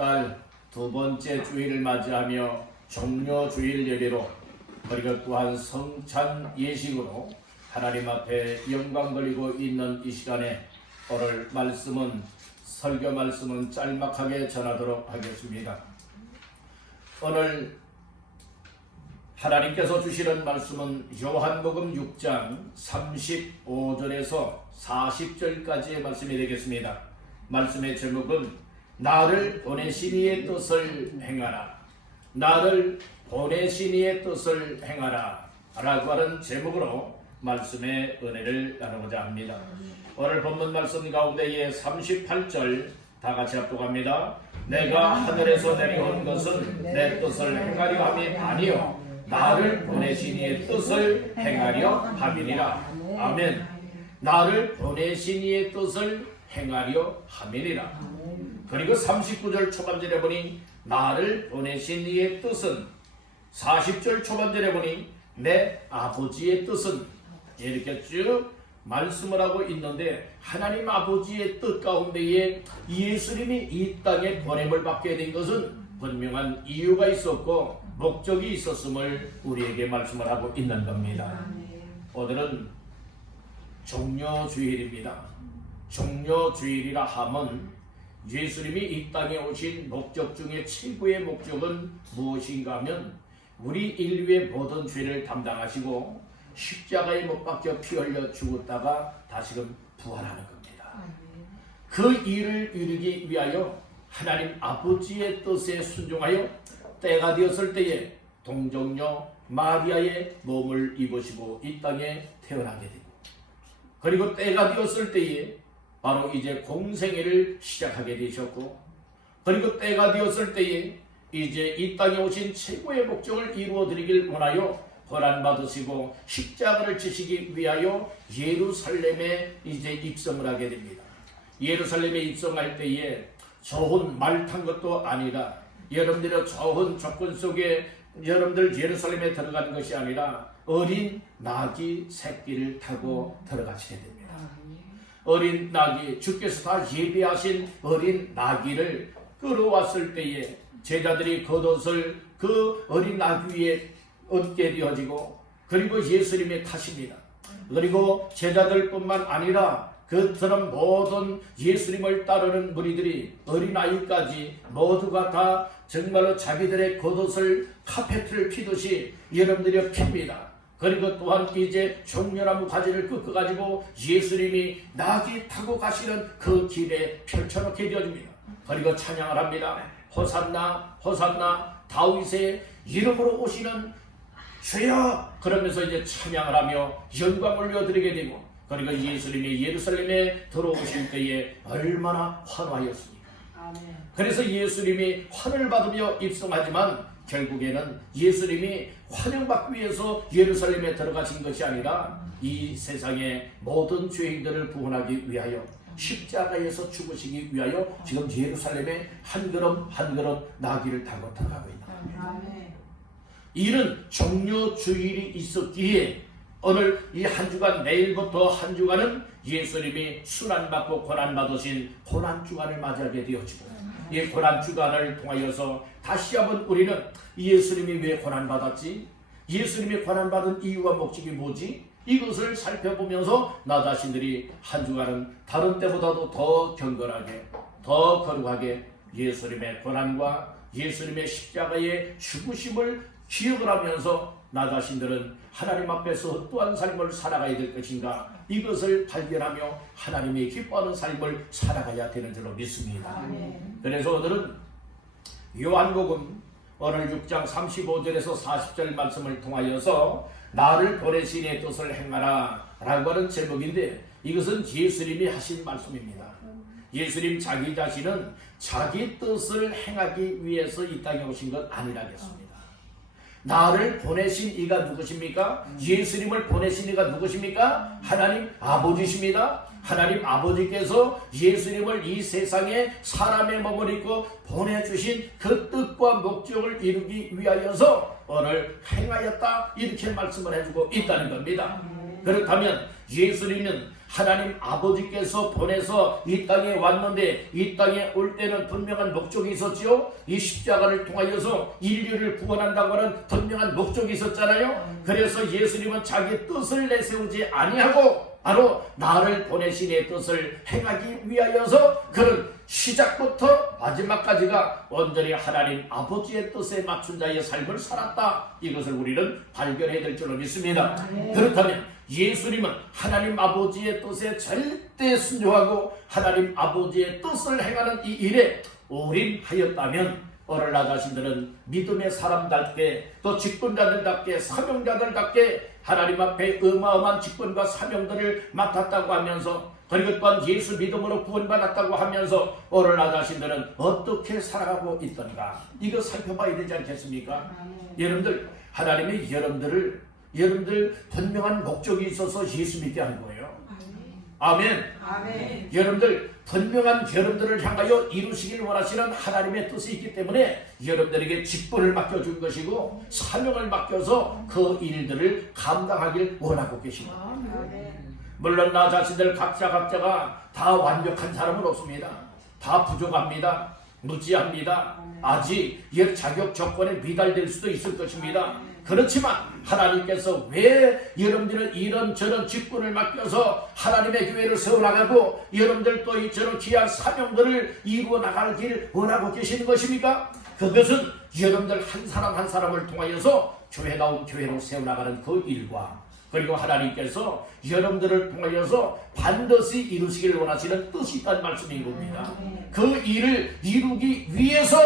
5월달 두 번째 주일을 맞이하며 종료주일 예배로 그리고 또한 성찬 예식으로 하나님 앞에 영광 돌리고 있는 이 시간에 오늘 설교 말씀은 짤막하게 전하도록 하겠습니다. 오늘 하나님께서 주시는 말씀은 요한복음 6장 35절에서 40절까지의 말씀이 되겠습니다. 말씀의 제목은 나를 보내신 이의 뜻을 행하라, 나를 보내신 이의 뜻을 행하라 라고 하는 제목으로 말씀의 은혜를 나누고자 합니다. 오늘 본문 말씀 가운데에 38절 다 같이 합독합니다. 내가 하늘에서 내려온 것은 내 뜻을 행하려 함이 아니요 나를 보내신 이의 뜻을 행하려 함이니라. 아멘. 나를 보내신 이의 뜻을 행하려 함이니라. 그리고 39절 초반절에 보니 나를 보내신 이의 뜻은, 40절 초반절에 보니 내 아버지의 뜻은, 이렇게 쭉 말씀을 하고 있는데 하나님 아버지의 뜻 가운데에 예수님이 이 땅에 보냄을 받게 된 것은 분명한 이유가 있었고 목적이 있었음을 우리에게 말씀을 하고 있는 겁니다. 오늘은 종료주일입니다. 종료주일이라 함은 예수님이 이 땅에 오신 목적 중에 최고의 목적은 무엇인가 하면 우리 인류의 모든 죄를 담당하시고 십자가에 못 박혀 피 흘려 죽었다가 다시금 부활하는 겁니다. 그 일을 이루기 위하여 하나님 아버지의 뜻에 순종하여 때가 되었을 때에 동정녀 마리아의 몸을 입으시고 이 땅에 태어나게 되고, 그리고 때가 되었을 때에 바로 이제 공생애를 시작하게 되셨고, 그리고 때가 되었을 때에 이제 이 땅에 오신 최고의 목적을 이루어 드리길 원하여 고난받으시고 십자가를 지시기 위하여 예루살렘에 이제 입성을 하게 됩니다. 예루살렘에 입성할 때에 좋은 말 탄 것도 아니라, 여러분들의 좋은 조건 속에 여러분들 예루살렘에 들어가는 것이 아니라 어린 나귀 새끼를 타고 들어가시게 됩니다. 어린 나귀, 주께서 다 예비하신 어린 나귀를 끌어왔을 때에 제자들이 겉옷을 그 어린 나귀 위에 얻게 되어지고, 그리고 예수님이 타십니다. 그리고 제자들뿐만 아니라 그처럼 모든 예수님을 따르는 무리들이 어린아이까지 모두가 다 정말로 자기들의 겉옷을 카페트를 피듯이 여러분들이 핍니다. 그리고 또한 이제 종려나무 가지를 꺾어가지고 예수님이 나귀 타고 가시는 그 길에 펼쳐놓게 되어집니다. 그리고 찬양을 합니다. 호산나 호산나 다윗의 이름으로 오시는 주여, 그러면서 이제 찬양을 하며 영광을 올려드리게 되고, 그리고 예수님이 예루살렘에 들어오실 때에 얼마나 환호하였습니까? 그래서 예수님이 환을 받으며 입성하지만 결국에는 예수님이 환영받기 위해서 예루살렘에 들어가신 것이 아니라 이 세상의 모든 죄인들을 구원하기 위하여 십자가에서 죽으시기 위하여 지금 예루살렘에 한 걸음 한 걸음 나귀를 타고 들어가고 있다. 이는 종료주일이 있었기에 오늘 이 한 주간, 내일부터 한 주간은 예수님이 순환받고 고난받으신 고난주간을 맞이하게 되어지고, 이 고난주간을 통하여서 다시 한번 우리는 예수님이 왜 고난받았지? 예수님이 고난받은 이유와 목적이 뭐지? 이것을 살펴보면서 나 자신들이 한 주간은 다른 때보다도 더 경건하게, 더 거룩하게 예수님의 고난과 예수님의 십자가의 죽으심을 기억을 하면서 나 자신들은 하나님 앞에서 어떠한 삶을 살아가야 될 것인가, 이것을 발견하며 하나님이 기뻐하는 삶을 살아가야 되는 줄로 믿습니다. 그래서 오늘은 요한복음 오늘 6장 35절에서 40절 말씀을 통하여서 나를 보내신 이의 뜻을 행하라 라고 하는 제목인데, 이것은 예수님이 하신 말씀입니다. 예수님 자기 자신은 자기 뜻을 행하기 위해서 이 땅에 오신 것 아니라겠습니다. 나를 보내신 이가 누구십니까? 예수님을 보내신 이가 누구십니까? 하나님 아버지십니다. 하나님 아버지께서 예수님을 이 세상에 사람의 몸을 입고 보내주신 그 뜻과 목적을 이루기 위하여서 오늘 행하였다, 이렇게 말씀을 해주고 있다는 겁니다. 그렇다면 예수님은 하나님 아버지께서 보내서 이 땅에 왔는데 이 땅에 올 때는 분명한 목적이 있었지요. 이 십자가를 통하여서 인류를 구원한다고 하는 분명한 목적이 있었잖아요. 그래서 예수님은 자기 뜻을 내세우지 아니하고 바로 나를 보내신 의 뜻을 행하기 위하여서 그는 시작부터 마지막까지가 온전히 하나님 아버지의 뜻에 맞춘 자의 삶을 살았다. 이것을 우리는 발견해야 될 줄로 믿습니다. 그렇다면 예수님은 하나님 아버지의 뜻에 절대 순종하고 하나님 아버지의 뜻을 행하는 이 일에 올인하였다면 오늘날 자신들은 믿음의 사람답게 또 직분자들답게 사명자들답게 하나님 앞에 어마어마한 직분과 사명들을 맡았다고 하면서 그리고 또한 예수 믿음으로 구원받았다고 하면서 오늘날 자신들은 어떻게 살아가고 있던가 이거 살펴봐야 되지 않겠습니까? 여러분들 하나님이 여러분들 분명한 목적이 있어서 예수 믿게 한 거예요. 아멘. 아멘. 여러분들 분명한 여러분들을 향하여 이루시길 원하시는 하나님의 뜻이 있기 때문에 여러분들에게 직분을 맡겨준 것이고 사명을 맡겨서 그 일들을 감당하길 원하고 계십니다. 물론 나 자신들 각자가 다 완벽한 사람은 없습니다. 다 부족합니다. 무지합니다. 아직 자격 조건에 미달될 수도 있을 것입니다. 그렇지만 하나님께서 왜 여러분들은 이런저런 직분을 맡겨서 하나님의 교회를 세워나가고 여러분들 또 이처럼 귀한 사명들을 이루어 나가길 원하고 계시는 것입니까? 그것은 여러분들 한 사람 한 사람을 통하여서 교회다운 교회로 세워나가는 그 일과 그리고 하나님께서 여러분들을 통하여서 반드시 이루시길 원하시는 뜻이 있다는 말씀인 겁니다. 그 일을 이루기 위해서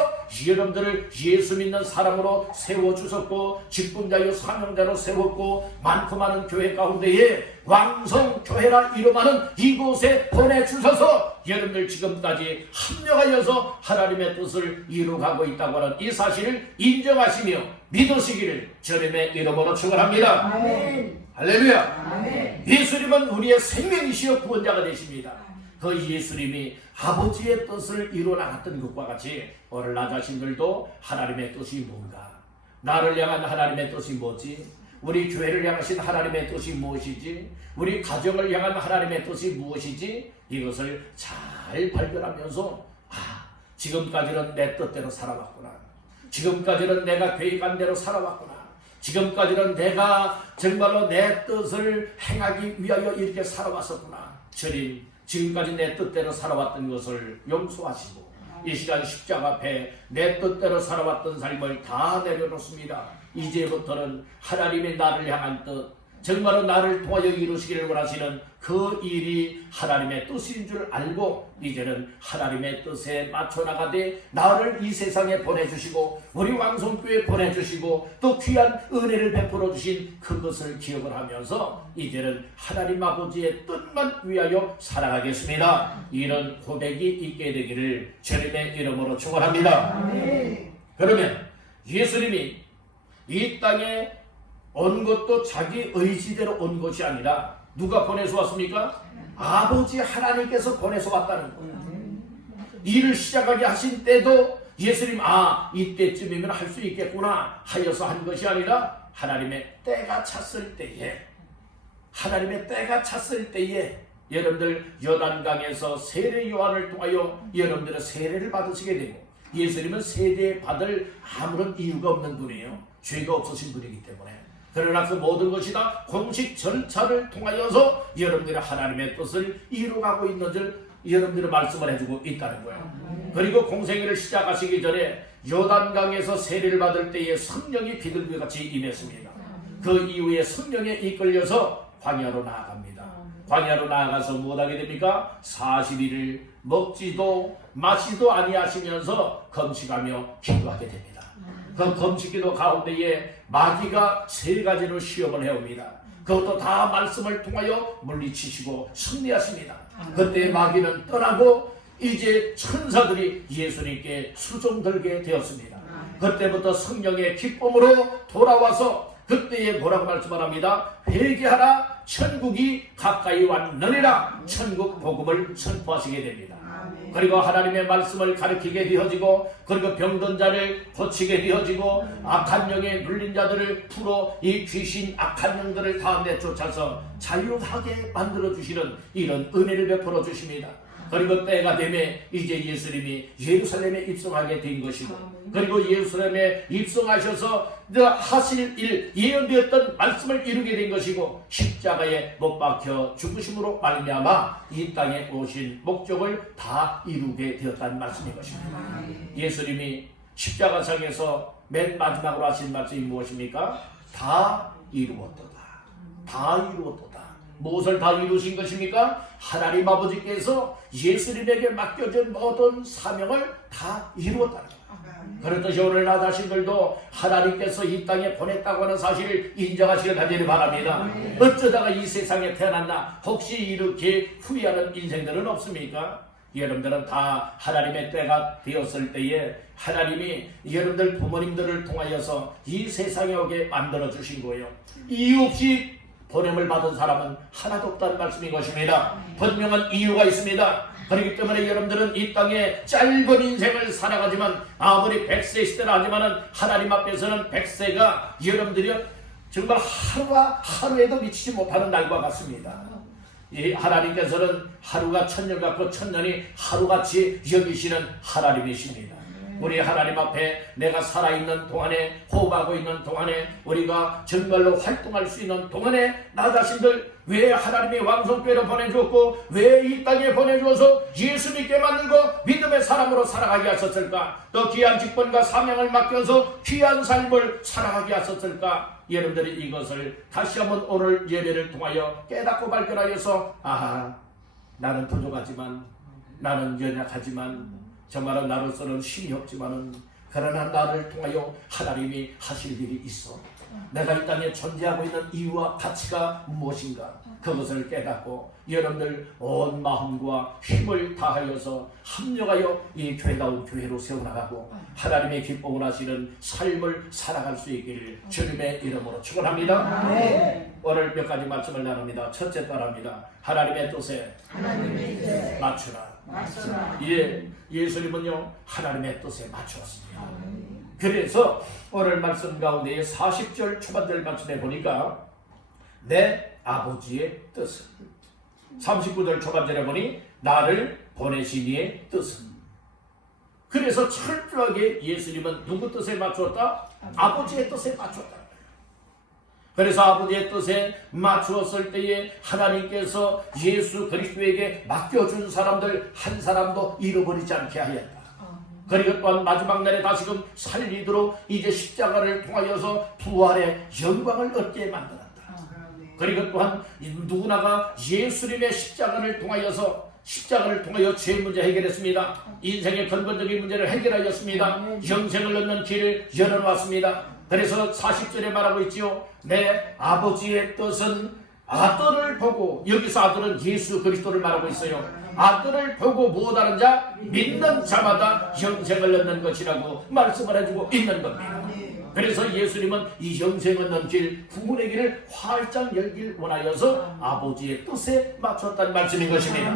여러분들을 예수 믿는 사람으로 세워주셨고 직분자요 사명자로 세웠고 많고 많은 교회 가운데에 왕성교회라 이름하는 이곳에 보내주셔서 여러분들 지금까지 합력하여서 하나님의 뜻을 이루어가고 있다고 하는 이 사실을 인정하시며 믿으시기를 주님의 이름으로 축원합니다. 아멘. 할렐루야. 아멘. 예수님은 우리의 생명이시여 구원자가 되십니다. 그 예수님이 아버지의 뜻을 이루어 나갔던 것과 같이 오늘 나 자신들도 하나님의 뜻이 뭔가, 나를 향한 하나님의 뜻이 뭐지, 우리 교회를 향하신 하나님의 뜻이 무엇이지, 우리 가정을 향한 하나님의 뜻이 무엇이지, 이것을 잘 발견하면서 지금까지는 내 뜻대로 살아왔구나, 지금까지는 내가 계획한 대로 살아왔구나, 지금까지는 내가 정말로 내 뜻을 행하기 위하여 이렇게 살아왔었구나. 주님, 지금까지 내 뜻대로 살아왔던 것을 용서하시고 이 시간 십자가 앞에 내 뜻대로 살아왔던 삶을 다 내려놓습니다. 이제부터는 하나님의 나를 향한 뜻, 정말로 나를 통하여 이루시기를 원하시는 그 일이 하나님의 뜻인 줄 알고 이제는 하나님의 뜻에 맞춰 나가되 나를 이 세상에 보내주시고 우리 왕성교회에 보내주시고 또 귀한 은혜를 베풀어 주신 그것을 기억을 하면서 이제는 하나님 아버지의 뜻만 위하여 살아가겠습니다. 이런 고백이 있게 되기를 주님의 이름으로 축원합니다. 그러면 예수님이 이 땅에 온 것도 자기 의지대로 온 것이 아니라 누가 보내서 왔습니까? 아버지 하나님께서 보내서 왔다는 거예요. 일을 시작하게 하신 때도 예수님 이때쯤이면 할 수 있겠구나 하여서 한 것이 아니라 하나님의 때가 찼을 때에 여러분들 요단강에서 세례 요한을 통하여 여러분들은 세례를 받으시게 되고 예수님은 세례 받을 아무런 이유가 없는 분이에요. 죄가 없으신 분이기 때문에. 그러나 그 모든 것이 다 공식 절차를 통하여서 여러분들의 하나님의 뜻을 이루어가고 있는 줄 여러분들의 말씀을 해주고 있다는 거예요. 그리고 공생애를 시작하시기 전에 요단강에서 세례를 받을 때에 성령이 비둘기같이 임했습니다. 그 이후에 성령에 이끌려서 광야로 나아갑니다. 광야로 나아가서 무엇하게 됩니까? 40일을 먹지도 마시도 아니하시면서 금식하며 기도하게 됩니다. 그 금식기도 가운데에 마귀가 3가지로 시험을 해옵니다. 그것도 다 말씀을 통하여 물리치시고 승리하십니다. 그때 마귀는 떠나고 이제 천사들이 예수님께 수종들게 되었습니다. 그때부터 성령의 기쁨으로 돌아와서 그때에 뭐라고 말씀합니다. 회개하라 천국이 가까이 왔느니라. 천국 복음을 선포하시게 됩니다. 그리고 하나님의 말씀을 가르치게 되어지고, 그리고 병든 자를 고치게 되어지고, 악한 영에 눌린 자들을 풀어 이 귀신 악한 영들을 다 내쫓아서 자유하게 만들어주시는 이런 은혜를 베풀어 주십니다. 그리고 때가 되매 이제 예수님이 예루살렘에 입성하게 된 것이고, 그리고 예루살렘에 입성하셔서 하실 일, 예언되었던 말씀을 이루게 된 것이고, 십자가에 못 박혀 죽으심으로 말미암아 이 땅에 오신 목적을 다 이루게 되었다는 말씀인 것입니다. 예수님이 십자가상에서 맨 마지막으로 하신 말씀이 무엇입니까? 다 이루었도다. 다 이루었도다. 무엇을 다 이루신 것입니까? 하나님 아버지께서 예수님에게 맡겨진 모든 사명을 다 이루었다는 거예요. 그렇듯이 오늘 나 자신들도 하나님께서 이 땅에 보냈다고 하는 사실을 인정하시길 간절히 바랍니다. 어쩌다가 이 세상에 태어났나 혹시 이렇게 후회하는 인생들은 없습니까? 여러분들은 다 하나님의 때가 되었을 때에 하나님이 여러분들 부모님들을 통하여서 이 세상에 오게 만들어 주신 거예요. 이유 없이 보냄을 받은 사람은 하나도 없다는 말씀인 것입니다. 분명한 이유가 있습니다. 그렇기 때문에 여러분들은 이 땅에 짧은 인생을 살아가지만, 아무리 100세 시대라 하지만은 하나님 앞에서는 100세가 여러분들이 정말 하루가 하루에도 미치지 못하는 날과 같습니다. 이 하나님께서는 하루가 천년 같고 천년이 하루같이 여기시는 하나님이십니다. 우리 하나님 앞에 내가 살아있는 동안에, 호흡하고 있는 동안에, 우리가 정말로 활동할 수 있는 동안에 나 자신들 왜 하나님의 왕성교회로 보내주었고, 왜 이 땅에 보내주어서 예수 믿게 만들고 믿음의 사람으로 살아가게 하셨을까? 또 귀한 직분과 사명을 맡겨서 귀한 삶을 살아가게 하셨을까? 여러분들이 이것을 다시 한번 오늘 예배를 통하여 깨닫고 발견하여서, 아하, 나는 부족하지만, 나는 연약하지만, 정말은 나로서는 힘이 없지만은, 그러나 나를 통하여 하나님이 하실 일이 있어. 내가 이 땅에 존재하고 있는 이유와 가치가 무엇인가, 그것을 깨닫고 여러분들 온 마음과 힘을 다하여서 합력하여 이 교회다운 교회로 세워나가고 하나님의 기쁨을 하시는 삶을 살아갈 수 있기를 주님의 이름으로 축원합니다. 오늘 몇 가지 말씀을 나눕니다. 첫째 따라합니다. 하나님의 뜻에 맞추라. 예수님은요 하나님의 뜻에 맞추었습니다. 그래서 오늘 말씀 가운데 40절 초반절 말씀에 보니까 내 아버지의 뜻은, 39절 초반절에 보니 나를 보내신 이의 뜻은. 그래서 철저하게 예수님은 누구 뜻에 맞추었다? 아버지의 뜻에 맞추었다. 그래서 아버지의 뜻에 맞추었을 때에 하나님께서 예수 그리스도에게 맡겨준 사람들 한 사람도 잃어버리지 않게 하였다. 그리고 또한 마지막 날에 다시금 살리도록 이제 십자가를 통하여서 부활의 영광을 얻게 만들었다. 그리고 또한 누구나가 예수님의 십자가를 통하여 죄 문제 해결했습니다. 인생의 근본적인 문제를 해결하였습니다. 영생을 얻는 길을 열어놓았습니다. 그래서 40절에 말하고 있지요. 내 아버지의 뜻은 아들을 보고, 여기서 아들은 예수 그리스도를 말하고 있어요. 아들을 보고 무엇하는 자? 믿는 자마다 영생을 얻는 것이라고 말씀을 해주고 있는 겁니다. 그래서 예수님은 이 영생을 얻는 길, 구원의 길을 활짝 열길 원하여서 아버지의 뜻에 맞췄다는 말씀인 것입니다.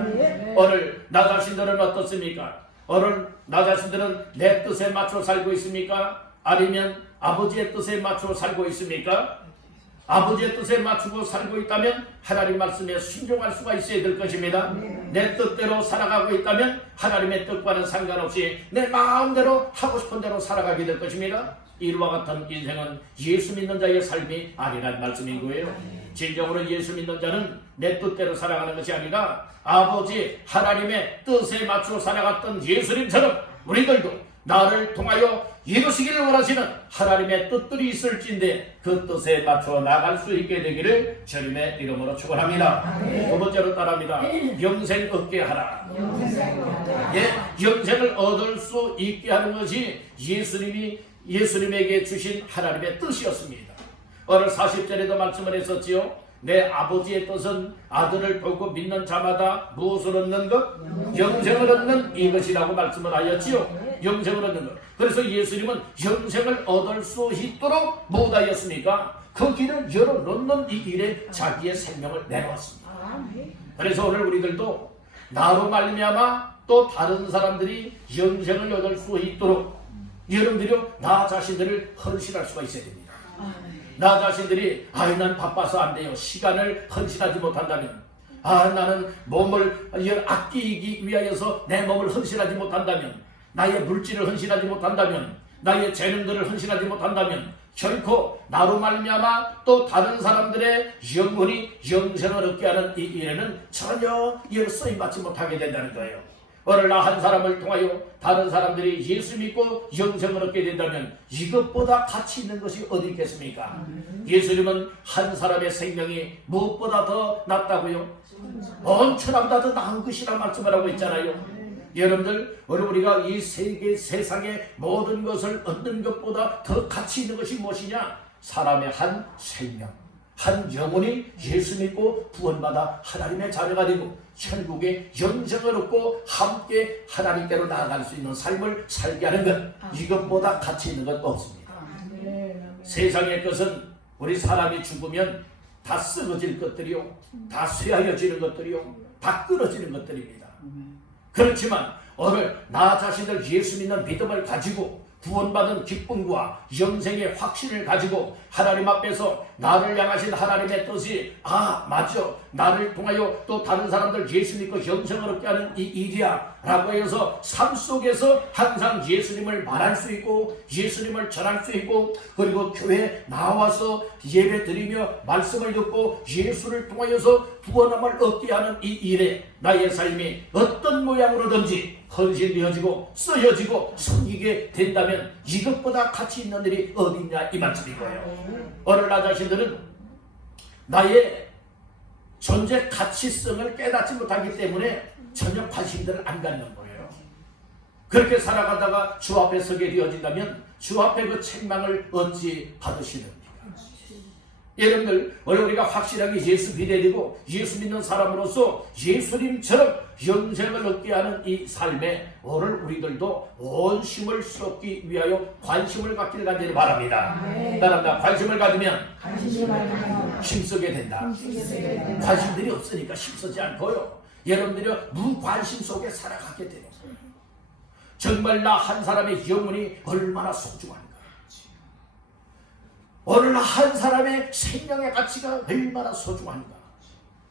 오늘 나 자신들은 어떻습니까? 오늘 나 자신들은 내 뜻에 맞춰 살고 있습니까? 아니면 아버지의 뜻에 맞춰 살고 있습니까? 아버지의 뜻에 맞추고 살고 있다면 하나님 말씀에 순종할 수가 있어야 될 것입니다. 내 뜻대로 살아가고 있다면 하나님의 뜻과는 상관없이 내 마음대로 하고 싶은 대로 살아가게 될 것입니다. 이와 같은 인생은 예수 믿는 자의 삶이 아니란 말씀인 거예요. 진정으로 예수 믿는 자는 내 뜻대로 살아가는 것이 아니라 아버지 하나님의 뜻에 맞추어 살아갔던 예수님처럼 우리들도 나를 통하여 이루시기를 원하시는 하나님의 뜻들이 있을진데 그 뜻에 맞춰 나갈 수 있게 되기를 주님의 이름으로 축원합니다. 두 번째로 따라합니다. 영생 얻게 하라. 영생을 얻을 수 있게 하는 것이 예수님에게 주신 하나님의 뜻이었습니다. 오늘 40절에도 말씀을 했었지요. 내 아버지의 뜻은 아들을 보고 믿는 자마다 무엇을 얻는 것? 영생을 얻는 이것이라고 말씀을 하였지요. 영생을 얻는 것. 그래서 예수님은 영생을 얻을 수 있도록 못하였습니까? 그 길을 열어놓는 이 일에 자기의 생명을 내놓았습니다. 그래서 오늘 우리들도 나로 말미암아 또 다른 사람들이 영생을 얻을 수 있도록 여러분들이 나 자신들을 헌신할 수가 있어야 됩니다. 나 자신들이 난 바빠서 안 돼요. 시간을 헌신하지 못한다면, 나는 몸을 아끼기 위하여서 내 몸을 헌신하지 못한다면, 나의 물질을 헌신하지 못한다면, 나의 재능들을 헌신하지 못한다면 결코 나로 말미암아 또 다른 사람들의 영혼이 영생을 얻게 하는 이 일에는 전혀 쓰임받지 못하게 된다는 거예요. 오늘 나 한 사람을 통하여 다른 사람들이 예수 믿고 영생을 얻게 된다면 이것보다 가치 있는 것이 어디 있겠습니까? 예수님은 한 사람의 생명이 무엇보다 더 낫다고요? 천하보다 더 나은 것이라 말씀을 하고 있잖아요. 여러분들, 오늘 우리가 이 세상의 모든 것을 얻는 것보다 더 가치 있는 것이 무엇이냐? 사람의 한 생명, 한 영혼이 예수 믿고 구원받아 하나님의 자녀가 되고 천국의 영생을 얻고 함께 하나님께로 나아갈 수 있는 삶을 살게 하는 것, 이것보다 가치 있는 것 없습니다. 세상의 것은 우리 사람이 죽으면 다 썩어질 것들이요, 다 쇠하여지는 것들이요, 다 끊어지는 것들입니다. 그렇지만 오늘 나 자신을 예수 믿는 믿음을 가지고 구원받은 기쁨과 영생의 확신을 가지고 하나님 앞에서 나를 향하신 하나님의 뜻이 맞죠, 나를 통하여 또 다른 사람들 예수 믿고 영생을 얻게 하는 이 일이야 라고 해서 삶 속에서 항상 예수님을 말할 수 있고 예수님을 전할 수 있고, 그리고 교회에 나와서 예배 드리며 말씀을 듣고 예수를 통하여서 구원함을 얻게 하는 이 일에 나의 삶이 어떤 모양으로든지 헌신되어지고 쓰여지고 섬기게 된다면 이것보다 가치 있는 일이 어디 있냐 이 말씀인 거예요. 오늘 나 자신들은 나의 존재 가치성을 깨닫지 못하기 때문에 전혀 관심들을 안 갖는 거예요. 그렇게 살아가다가 주 앞에 서게 되어진다면 주 앞에 그 책망을 어찌 받으시는가? 여러분들, 오늘 우리가 확실하게 예수 믿어야되고 예수 믿는 사람으로서 예수님처럼 영생을 얻게 하는 이 삶에 오늘 우리들도 온 힘을 쏟기 위하여 관심을 갖기를 간절히 바랍니다. 따라합니다. 관심을 가지면 힘쓰게 된다. 관심들이 없으니까 힘쓰지 않고요, 여러분들이 무관심 속에 살아가게 되는 거예요. 정말 나 한 사람의 영혼이 얼마나 소중한가, 오늘 한 사람의 생명의 가치가 얼마나 소중한가,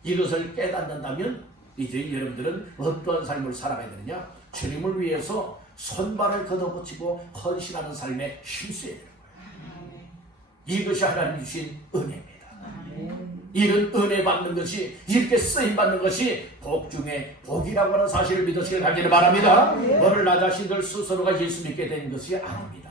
이것을 깨닫는다면 이제 여러분들은 어떠한 삶을 살아가야 되느냐? 주님을 위해서 손발을 걷어붙이고 헌신하는 삶에 힘써야 되는 거예요. 이것이 하나님 주신 은혜입니다. 이런 은혜 받는 것이, 이렇게 쓰임 받는 것이 복 중에 복이라고 하는 사실을 믿으시길 간절히 바랍니다. 오늘 나 자신들 스스로가 예수 믿게 된 것이 아닙니다.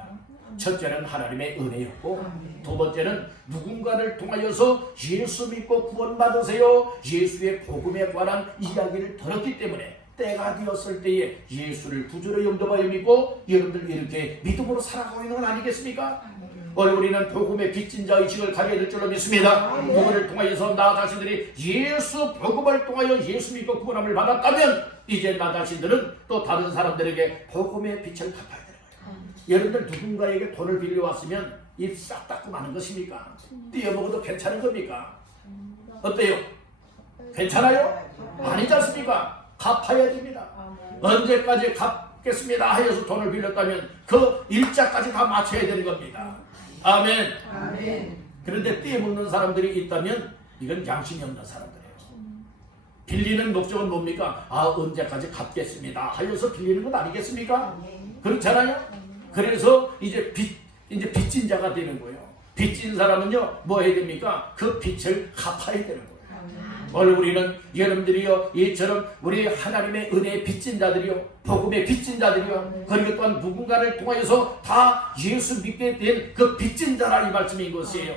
첫째는 하나님의 은혜였고, 두 번째는 누군가를 통하여서 예수 믿고 구원받으세요, 예수의 복음에 관한 이야기를 들었기 때문에 때가 되었을 때에 예수를 구주로 영접하여 믿고 여러분들 이렇게 믿음으로 살아가고 있는 건 아니겠습니까? 오늘 우리는 복음의 빚진 자 의식을 가져야 될 줄로 믿습니다. 복음을 통하여서 나 자신들이 예수 복음을 통하여 예수 믿고 구원함을 받았다면 이제 나 자신들은 또 다른 사람들에게 복음의 빚을 갚아야 돼요. 여러분들 누군가에게 돈을 빌려왔으면 입 싹 닫고 마는 것입니까? 띄어먹어도 괜찮은 겁니까? 어때요? 괜찮아요? 아니지 않습니까? 갚아야 됩니다. 언제까지 갚겠습니다 하여서 돈을 빌렸다면 그 일자까지 다 맞춰야 되는 겁니다. 아멘. 그런데 띄어먹는 사람들이 있다면 이건 양심이 없는 사람들이에요. 빌리는 목적은 뭡니까? 언제까지 갚겠습니다 하여서 빌리는 건 아니겠습니까? 그렇잖아요? 그래서 이제 빚진 자가 되는 거예요. 빚진 사람은요, 뭐 해야 됩니까? 그 빚을 갚아야 되는 거예요. 오늘 우리는 여러분들이요, 이처럼 우리 하나님의 은혜의 빚진 자들이요, 복음의 빚진 자들이요, 그리고 또한 누군가를 통하여서 다 예수 믿게 된 그 빚진 자라 이 말씀인 것이에요.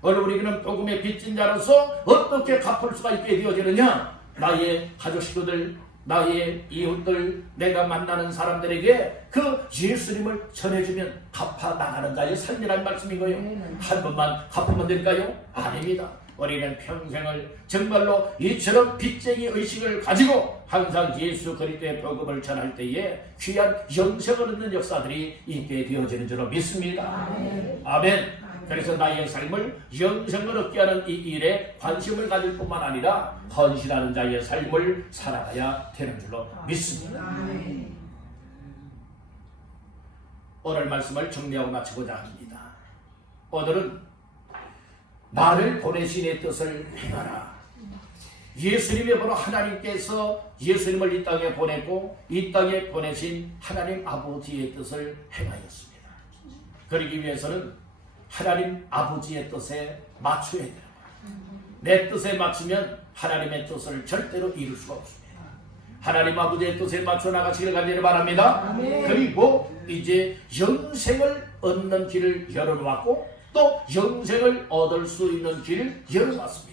오늘 우리는 복음의 빚진 자로서 어떻게 갚을 수가 있게 되어지느냐? 나의 가족 식구들, 나의 이웃들, 내가 만나는 사람들에게 그 예수님을 전해주면 갚아 나가는 자의 삶이라는 말씀인 거예요. 한 번만 갚으면 될까요? 아닙니다. 우리는 평생을 정말로 이처럼 빚쟁이 의식을 가지고 항상 예수 그리스도의 복음을 전할 때에 귀한 영생을 얻는 역사들이 있게 되어지는 줄로 믿습니다. 아멘. 그래서 나의 삶을 영생을 얻게 하는 이 일에 관심을 가질 뿐만 아니라 헌신하는 자의 삶을 살아가야 되는 줄로 믿습니다. 오늘 말씀을 정리하고 마치고자 합니다. 오늘은 나를 보내신 의 뜻을 행하라. 예수님의 바로 하나님께서 예수님을 이 땅에 보내고 이 땅에 보내신 하나님 아버지의 뜻을 행하였습니다. 그러기 위해서는 하나님 아버지의 뜻에 맞춰야 돼요. 내 뜻에 맞추면 하나님의 뜻을 절대로 이룰 수가 없습니다. 하나님 아버지의 뜻에 맞춰 나가시길 간절히 바랍니다. 그리고 이제 영생을 얻는 길을 열어놓았고 또 영생을 얻을 수 있는 길을 열어놨습니다.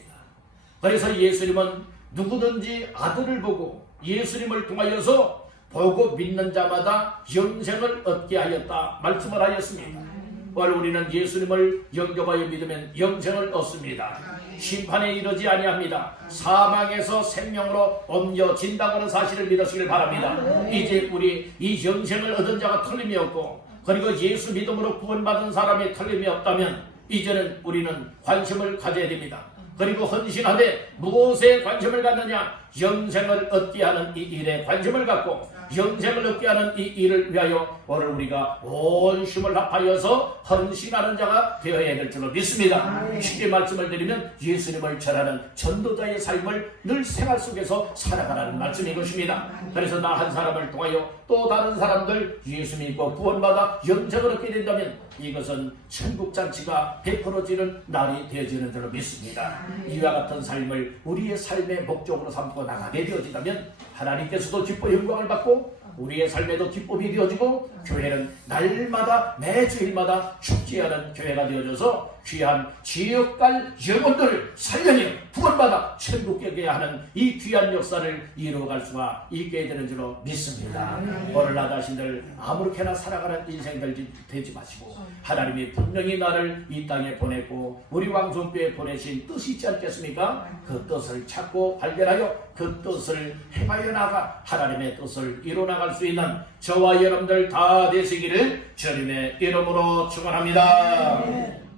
그래서 예수님은 누구든지 아들을 보고 예수님을 통하여서 보고 믿는 자마다 영생을 얻게 하였다 말씀을 하였습니다. 오늘 우리는 예수님을 영접하여 믿으면 영생을 얻습니다. 심판에 이르지 아니합니다. 사망에서 생명으로 옮겨진다고 하는 사실을 믿으시길 바랍니다. 이제 우리 이 영생을 얻은 자가 틀림이 없고 그리고 예수 믿음으로 구원받은 사람이 틀림이 없다면 이제는 우리는 관심을 가져야 됩니다. 그리고 헌신하되 무엇에 관심을 갖느냐? 영생을 얻게 하는 이 일에 관심을 갖고 영생을 얻게 하는 이 일을 위하여 오늘 우리가 온 힘을 합하여서 헌신하는 자가 되어야 될 줄로 믿습니다. 쉽게 말씀을 드리면 예수님을 전하는 전도자의 삶을 늘 생활 속에서 살아가라는 말씀인 것입니다. 그래서 나 한 사람을 통하여 또 다른 사람들 예수 믿고 구원받아 영생을 얻게 된다면 이것은 천국잔치가 베풀어지는 날이 되어지는 줄로 믿습니다. 이와 같은 삶을 우리의 삶의 목적으로 삼고 나가게 되어진다면 하나님께서도 기뻐 영광을 받고 우리의 삶에도 기쁨이 되어지고 교회는 날마다 매주일마다 축제하는 교회가 되어져서 귀한 지역갈 영혼들을 살려내 구원받아 천국 가게 하는 이 귀한 역사를 이루어갈 수가 있게 되는 줄로 믿습니다. 오늘 나 자신들 아무렇게나 살아가는 인생들 되지 마시고 하나님이 분명히 나를 이 땅에 보내고 우리 왕성교에 보내신 뜻이 있지 않겠습니까? 그 뜻을 찾고 발견하여 그 뜻을 행하여 나가 하나님의 뜻을 이루어나갈 수 있는 저와 여러분들 다 되시기를 주님의 이름으로 축원합니다.